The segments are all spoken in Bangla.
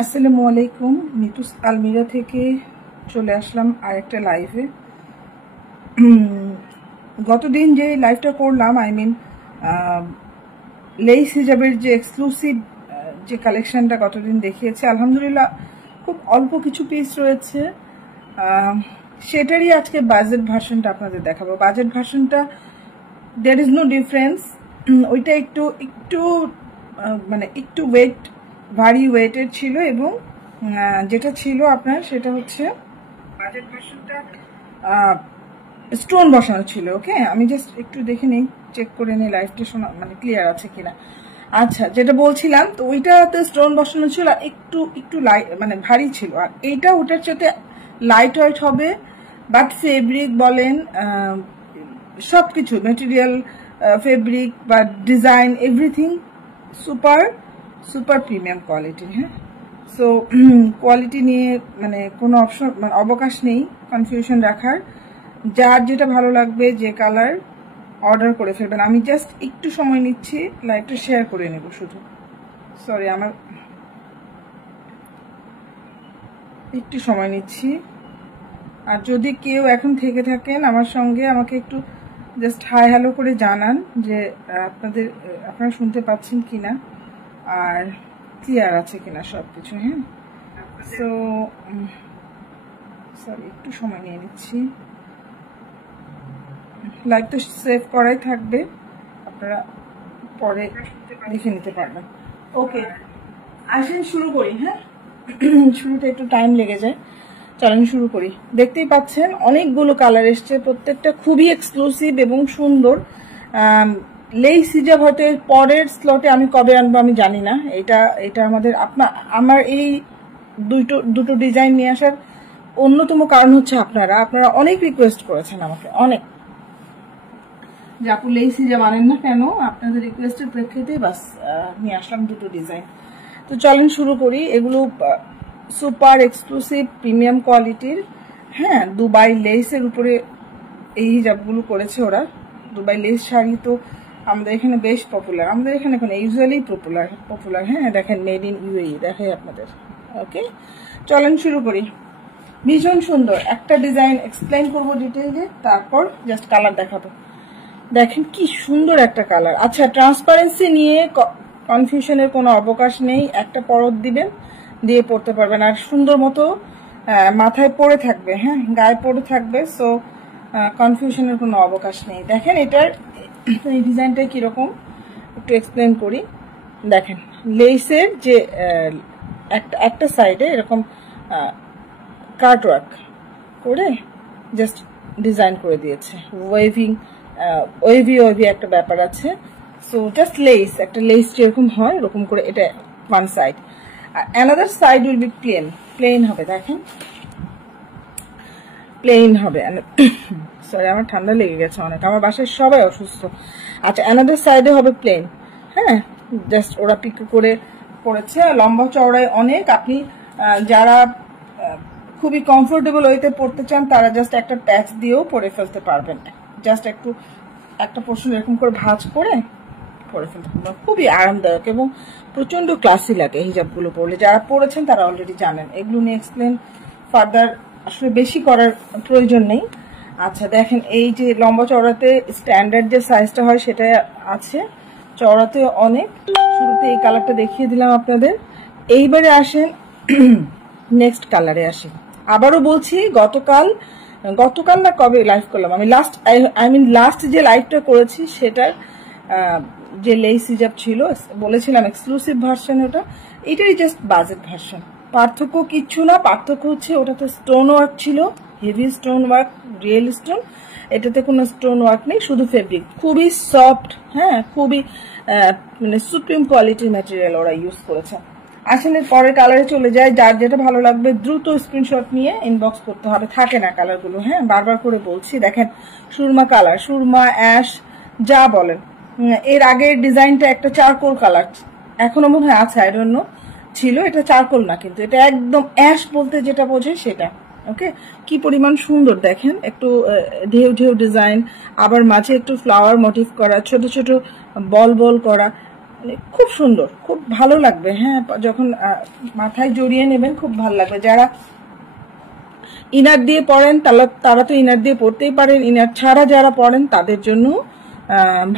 আসসালামু আলাইকুম। নিতুস আলমিরা থেকে চলে আসলাম আরেকটা লাইভে। গতদিন যে লাইভটা করলাম, লেইস হিজাবের যে এক্সক্লুসিভ যে কালেকশনটা গতদিন দেখিয়েছে, আলহামদুলিল্লাহ খুব অল্প কিছু পিস রয়েছে। সেটারই আজকে বাজেট ভার্সনটা আপনাদের দেখাবো। বাজেট ভার্সনটা দেয়ার ইজ নো ডিফারেন্স। ওইটা একটু ওয়েট, ভারী ওয়েটের ছিল, এবং যেটা ছিল আপনার সেটা হচ্ছে বাজেট ভার্সনটা স্টোন বসানো ছিল। ওকে, আমি জাস্ট একটু দেখে নিই, চেক করে নিই লাইভটা শোনা ক্লিয়ার আছে কিনা। আচ্ছা, যেটা বলছিলাম, তো ওইটাতে স্টোন বসানো ছিল, আর একটু লাইট ভারী ছিল। আর এইটা ওটার সাথে লাইট ওয়েট হবে, বাট ফেব্রিক বলেন, সবকিছু মেটেরিয়াল, ফেব্রিক বা design, everything super premium quality. হ্যাঁ, সো কোয়ালিটি নিয়ে কোনো অবকাশ নেই কনফিউশন রাখার। যার যেটা ভালো লাগবে, যে কালার, অর্ডার করে ফেলবেন। আমি জাস্ট একটু সময় নিচ্ছি, লাইভটা শেয়ার করে নেব শুধু। সরি, আমার একটু সময় নিচ্ছি। আর যদি কেউ এখন থেকে থাকেন আমার সঙ্গে, আমাকে একটু জাস্ট হাই হ্যালো করে জানান যে আপনারা শুনতে পাচ্ছেন কিনা আর ক্লিয়ার আছে কিনা সবকিছু। হ্যাঁ, সো সরি, একটু সময় নিয়ে নিচ্ছি। লাইভ তো সেভ করাই থাকবে, আপনারা পরে দেখে নিতে পারবেন। ওকে, আসেন শুরু করি। হ্যাঁ, শুরুতে একটু টাইম লেগে যায়, চলেন শুরু করি। দেখতেই পাচ্ছেন অনেকগুলো কালার এসছে, প্রত্যেকটা খুবই এক্সক্লুসিভ এবং সুন্দর। লেইস হিজাব হয়তো এর পরের স্লটে আমি কবে আনবো আমি জানি না। এটা আমার এই দুটো ডিজাইন নিয়ে আসার অন্যতম কারণ হচ্ছে আপনারা অনেক রিকোয়েস্ট করেছেন আমাকে, অনেক, যে আপু লেইস হিজাব আনেন না কেন। আপনাদের রিকোয়েস্টের প্রেক্ষিতে বাস নিয়ে আসলাম দুটো ডিজাইন। তো চলেন শুরু করি। এগুলো সুপার এক্সক্লুসিভ প্রিমিয়াম কোয়ালিটির। হ্যাঁ, দুবাই লেসের উপরে এই হিজাবগুলো করেছে ওরা। দুবাই লেস শাড়ি তো আমাদের এখানে বেশ পপুলার, আমাদের এখানে ইউজুয়ালি পপুলার। হ্যাঁ, দেখেন, মেড ইন ইউএই দেখাই আপনাদের। ওকে, চলেন শুরু করি। ভীষণ সুন্দর একটা ডিজাইন এক্সপ্লেন করবো ডিটেইলে, তারপর জাস্ট কালার দেখাবো। দেখেন কি সুন্দর একটা কালার। আচ্ছা, ট্রান্সপারেন্সি নিয়ে কনফিউশনের কোনো অবকাশ নেই। একটা পরত দিবেন, দিয়ে পড়তে পারবেন, আর সুন্দর মতো মাথায় পড়ে থাকবে। হ্যাঁ, গায়ে পড়ে থাকবে, সো কনফিউশনের কোনো অবকাশ নেই। দেখেন এটার এই ডিজাইনটা কিরকম একটু এক্সপ্লেন করি। দেখেন, লেসের যে একটা সাইডে এরকম কাটওয়ার্ক করে জাস্ট ডিজাইন করে দিয়েছে। ওয়েভি একটা ব্যাপার আছে। সো জাস্ট একটা লেস যেরকম হয় ওরকম করে এটা ওয়ান সাইড, আর another side will be plain হবে। দেখেন, প্লেন হবে। সরি, আমার ঠান্ডা লেগে গেছে অনেক, আমার বাসায় সবাই অসুস্থ। আচ্ছা, অ্যানাদার সাইডে হবে প্লেন। হ্যাঁ, জাস্ট ওরা পিক করে পড়েছে, লম্বা চওড়ায় অনেক। আপনি যারা খুবই কমফোর্টেবল ওয়েতে পড়তে চান, তারা জাস্ট একটা প্যাচ দিয়েও পরে ফেলতে পারবেন। জাস্ট একটা পোর্শন এরকম করে ভাঁজ করে পরে ফেলতে পারবেন। খুবই আরামদায়ক এবং প্রচন্ড ক্লাসি লাগে হিজাবগুলো পরলে। যারা পরেছেন তারা অলরেডি জানেন। এগুলো নিয়ে এক্সপ্লেন ফার্দার আসলে বেশি করার প্রয়োজন নেই। আচ্ছা, দেখেন, এই যে লম্বা চওড়াতে স্ট্যান্ডার্ড যে সাইজটা হয় সেটা আছে, চওড়াতে অনেক। শুরুতে এই কালারটা দেখিয়ে দিলাম আপনাদের। এইবারে আসেন নেক্সট কালারে আসি। আবারও বলছি, গতকাল না কবে লাইভ করলাম আমি, লাস্ট যে লাইভটা করেছি সেটার যে লেস হিজাব ছিল, বলেছিলাম এক্সক্লুসিভ ভার্সন। এটাই জাস্ট বাজেট ভার্সন। পার্থক্য কিচ্ছু না, পার্থক্য হচ্ছে ওটাতে স্টোন ওয়ার্ক ছিল, heavy stone work, real stone. এটাতে কোনো স্টোন ওয়ার্ক নেই, শুধু ফেব্রিক, খুবই সফট। হ্যাঁ, খুবই সুপ্রিম কোয়ালিটির ম্যাটেরিয়াল ওরা ইউজ করেছে। আসলে পরের কালারে চলে যায়। যার যেটা ভালো লাগবে দ্রুত স্ক্রিনশট নিয়ে ইনবক্স করতে হবে, থাকে না কালারগুলো। হ্যাঁ, বারবার করে বলছি। দেখেন, সুরমা কালার, সুরমা, অ্যাশ, যা বলেন। এর আগের ডিজাইনটা একটা চারকোল কালার, এখনো মনে হয় আছে, আই ডোন্ট নো, ছিল। এটা চারকোল না, কিন্তু এটা একদম অ্যাশ বলতে যেটা বোঝে সেটা। ওকে, কি পরিমাণ সুন্দর দেখেন, একটু ঢেউ ডিজাইন, আবার মাঝে একটু ফ্লাওয়ার মোটিভ করা, ছোট ছোট বল করা। মানে খুব সুন্দর, খুব ভালো লাগবে। হ্যাঁ, যখন মাথায় জড়িয়ে নেবেন খুব ভালো লাগবে। যারা ইনার দিয়ে পরেন তারা তো ইনার দিয়ে পরতেই পারেন, ইনার ছাড়া যারা পরেন তাদের জন্য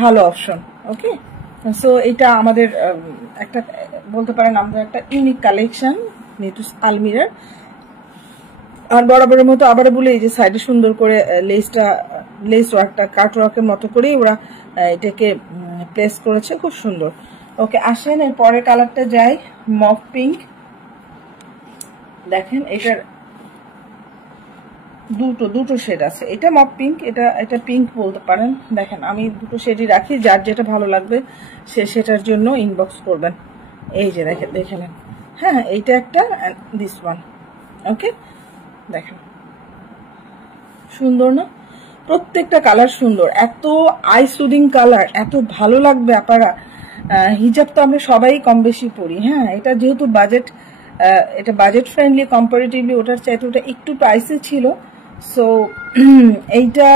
ভালো অপশন। ওকে, সো এটা আমাদের একটা বলতে পারেন আমাদের একটা ইউনিক কালেকশন নিতুস আলমিরার। আর বরাবরের মতো আবার বলে এই যে সাইডে সুন্দর করে লেস ওয়ার্কটা কাট ওয়ার্কের মতো করেই ওরা এটাকে প্লেস করেছে, খুব সুন্দর। ওকে, আসেন এর পরের কালারটা যাই, মফ পিঙ্ক। দেখেন এটার দুটো শেড আছে, এটা মফ পিঙ্ক, এটা পিঙ্ক বলতে পারেন। দেখেন আমি দুটো শেডই রাখি, যার যেটা ভালো লাগবে সে সেটার জন্য ইনবক্স করবেন। এই যে দেখে নেন। হ্যাঁ, এইটা একটা, দিস ওয়ান। ওকে, দেখেন সুন্দর না? প্রত্যেকটা কালার সুন্দর, এত আই সুদিং কালার, এত ভালো লাগবে। আপনারা হিজাব তো আমরা সবাই কম বেশি পরি। হ্যাঁ, এটা যেহেতু এটা বাজেট ফ্রেন্ডলি কম্পারেটিভলি ওটার চাইতে ওটা একটু প্রাইসে ছিল। সো এইটা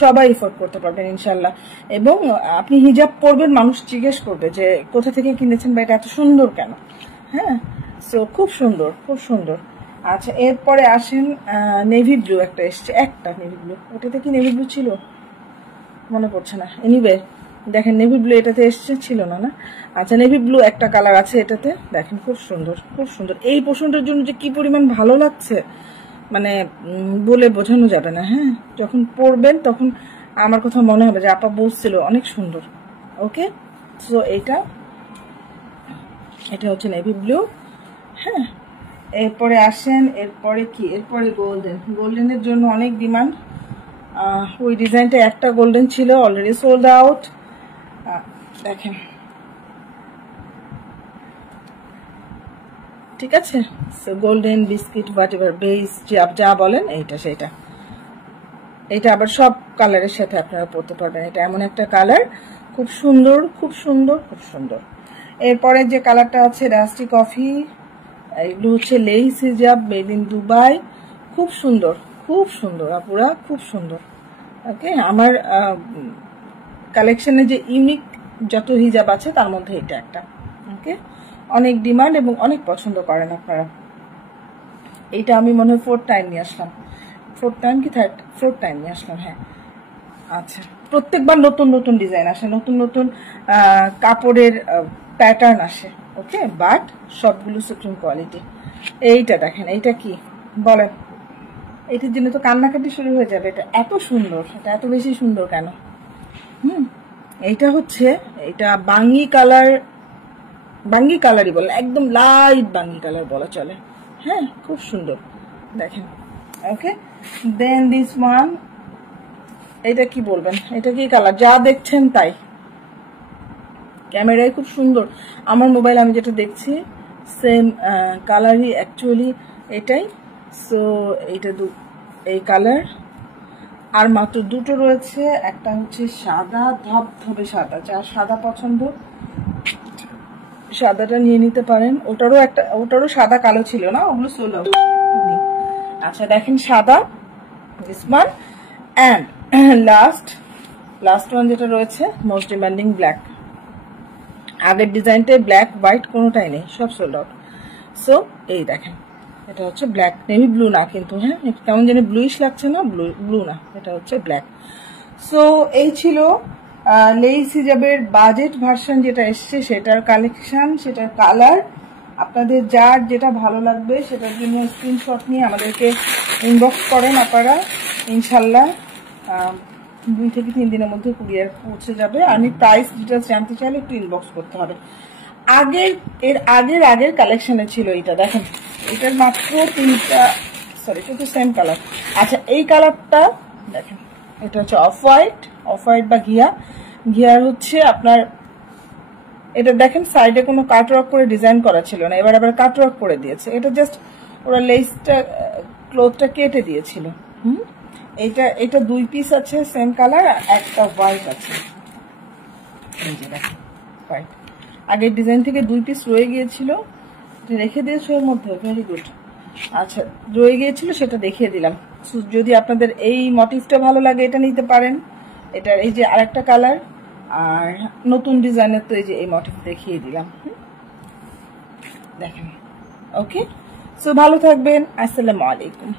সবাই এফোর্ড করতে পারবেন ইনশাল্লাহ। এবং আপনি হিজাব পরবেন, মানুষ জিজ্ঞেস করবে যে কোথা থেকে কিনেছেন বা এটা এত সুন্দর কেন। হ্যাঁ, সো খুব সুন্দর, খুব সুন্দর। আচ্ছা, এরপরে আসেন নেভি ব্লু একটা এসছে, একটা নেভি ব্লু। ওটাতে কি নেভি ব্লু ছিল মনে পড়ছে না। এনিওয়ে দেখেন নেভি ব্লু এটাতে এসছে, ছিল না না? আচ্ছা, নেভি ব্লু একটা কালার আছে এটাতে, দেখেন খুব সুন্দর, খুব সুন্দর। এই পোষণটার জন্য যে কি পরিমাণ ভালো লাগছে মানে বলে বোঝানো যাবে না। হ্যাঁ, যখন পরবেন তখন আমার কথা মনে হবে যে আপা বলছিল অনেক সুন্দর। ওকে, সো এটা হচ্ছে নেভি ব্লু। হ্যাঁ, এরপরে আসেন, এরপরে কি, এরপরে গোল্ডেনের জন্য অনেক ডিমান্ড। ওই ডিজাইনটা একটা গোল্ডেন ছিল, অলরেডি সোল্ড আউট। দেখেন, ঠিক আছে, so golden biscuit what ever base যা বলেন, এইটা সেটা। এটা আবার সব কালারের সাথে আপনারা পরতে পারবেন। এটা এমন একটা কালার, খুব সুন্দর, খুব সুন্দর, খুব সুন্দর। এরপরে যে কালারটা আছে রাস্টি কফি, এগুলো হচ্ছে লেস হিজাব মেড ইন দুবাই। খুব সুন্দর, খুব সুন্দর আপুরা, খুব সুন্দর। ওকে, আমার কালেকশনে যে ইউনিক যত হিজাব আছে তার মধ্যে এটা একটা। ওকে, অনেক ডিমান্ড এবং অনেক পছন্দ করেন আপনারা। এইটা আমি মনে হয় ফোর্থ টাইম নিয়ে আসলাম। হ্যাঁ, আচ্ছা, প্রত্যেকবার নতুন নতুন ডিজাইন আসে, নতুন নতুন কাপড়ের প্যাটার্ন আসে। ওকে, বাট সবগুলো সুপ্রিম কোয়ালিটি। এইটা দেখেন, এইটা কি বলেন, এটার জন্য তো কান্নাকাটি শুরু হয়ে যাবে। এটা এত সুন্দর, এটা এত বেশি সুন্দর কেন? এইটা হচ্ছে, এটা বাঙ্গি কালারই বলে, একদম লাইট বাঙ্গি কালার বলা চলে। হ্যাঁ, খুব সুন্দর, দেখেন। ওকে, দেন দিস ওয়ান, এটা কি বলবেন, এটা কি কালার? যা দেখছেন তাই, ক্যামেরায় খুব সুন্দর, আমার মোবাইল আমি যেটা দেখছি সেম কালারই অ্যাকচুয়ালি এটাই। সো এইটা এই কালার, আর মাত্র দুটো রয়েছে। একটা হচ্ছে সাদা, ধবধবে সাদা, যার সাদা পছন্দ সাদাটা নিয়ে নিতে পারেন। ওটারও সাদা কালো ছিল না, ওগুলো সোল্ড আউট। আচ্ছা, দেখেন সাদা, this one, and last one যেটা রয়েছে মোস্ট ডিমান্ডিং ব্ল্যাক। আগের ডিজাইনটাই ব্ল্যাক হোয়াইট কোনোটাই নেই, সব সোল্ড আউট। সো এই দেখেন, এটা হচ্ছে ব্ল্যাক, নেভি ব্লু না কিন্তু। হ্যাঁ, কেমন যেন ব্লুইশ লাগছে না, ব্লু না, এটা হচ্ছে ব্ল্যাক। সো এই ছিল লেস হিজাবের বাজেট ভার্সন যেটা এসছে, সেটার কালেকশন, সেটার কালার। আপনাদের যার যেটা ভালো লাগবে সেটার জন্য স্ক্রিনশট নিয়ে আমাদেরকে ইনবক্স করেন আপনারা, ইনশাল্লাহ 2 থেকে 3 দিনের মধ্যে কুরিয়ার পৌঁছে যাবে। আমি প্রাইস ডিটেলস জানতে চাইলে একটু ইনবক্স করতে হবে। আগের কালেকশনে ছিল এটা, দেখেন এটার মাত্র 3টা, সরি এটা তো সেম কালার। আচ্ছা, এই কালারটা দেখেন, এটা হচ্ছে অফ হোয়াইট বা ঘিয়ার হচ্ছে আপনার। এটা দেখেন সাইডে কোনো কাটওয়ার্ক করে ডিজাইন করা ছিল না, এবার আবার কাটওয়ার্ক করে দিয়েছে। এটা জাস্ট ওরা লেসটা ক্লোথটা কেটে দিয়েছিল। এটা 2 পিস আছে সেম কালার, একটা হোয়াইট আছে। এই যে দেখেন হোয়াইট, আগের ডিজাইন থেকে 2 পিস রয়ে গিয়েছিল, রেখে দিয়েছো এর মধ্যে, ভেরি গুড। আচ্ছা, রয়ে গিয়েছিল সেটা দেখিয়ে দিলাম। যদি আপনাদের এই মোটিভটা ভালো লাগে এটা নিতে পারেন। এটার এই যে আরেকটা কালার, আর নতুন ডিজাইনের তো এই যে এই মোটিভ দেখিয়ে দিলাম, দেখেন। ওকে, সো ভালো থাকবেন, আসসালামু আলাইকুম।